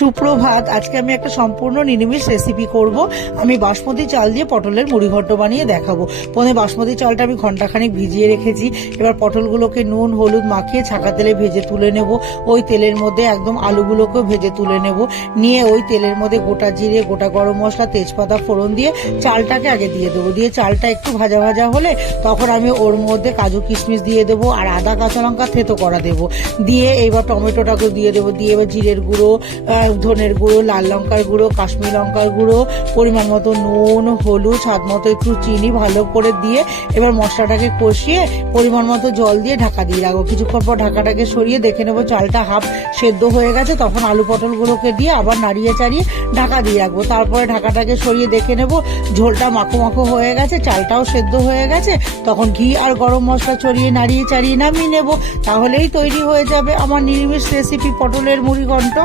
সুপ্রভাত। আজকে আমি একটা সম্পূর্ণ নিরামিষ রেসিপি করব। আমি বাসমতি চাল দিয়ে পটলের মুড়িঘণ্ট বানিয়ে দেখাবো। প্রথমে বাসমতি চালটা আমি ঘন্টাখানেক ভিজিয়ে রেখেছি। এবার পটলগুলোকে নুন হলুদ মাখিয়ে ছাকা তেলে ভেজে তুলে নেব। ওই তেলের মধ্যে একদম আলুগুলোকেও ভেজে তুলে নেব। নিয়ে ওই তেলের মধ্যে গোটা জিরে, গোটা গরম মশলা, তেজপাতা ফোড়ন দিয়ে চালটাকে আগে দিয়ে দেবো। দিয়ে চালটা একটু ভাজা ভাজা হলে তখন আমি ওর মধ্যে কাজু কিশমিশ দিয়ে দেবো আর আদা কাঁচা লঙ্কা থেতো করা দেবো। দিয়ে এইবার টমেটোটাকে দিয়ে দেবো। দিয়ে এবার জিরের গুঁড়ো, ধনের গুঁড়ো, লাল লঙ্কার গুঁড়ো, কাশ্মীর লঙ্কার গুঁড়ো, পরিমাণ মতো নুন, হলুদ, স্বাদ মতো একটু চিনি ভালো করে দিয়ে এবার মশলাটাকে কষিয়ে পরিমাণ মতো জল দিয়ে ঢাকা দিয়ে রাখবো। কিছুক্ষণ পর ঢাকাটাকে সরিয়ে দেখে নেবো চালটা হাফ সেদ্ধ হয়ে গেছে। তখন আলু পটলগুলোকে দিয়ে আবার নাড়িয়ে চাড়িয়ে ঢাকা দিয়ে রাখবো। তারপরে ঢাকাটাকে সরিয়ে দেখে নেবো ঝোলটা মাখো মাখো হয়ে গেছে, চালটাও সেদ্ধ হয়ে গেছে। তখন ঘি আর গরম মশলা ছড়িয়ে নাড়িয়ে চাড়িয়ে নামিয়ে নেবো। তাহলেই তৈরি হয়ে যাবে আমার নিরামিষ রেসিপি পটলের মুড়িঘণ্ট।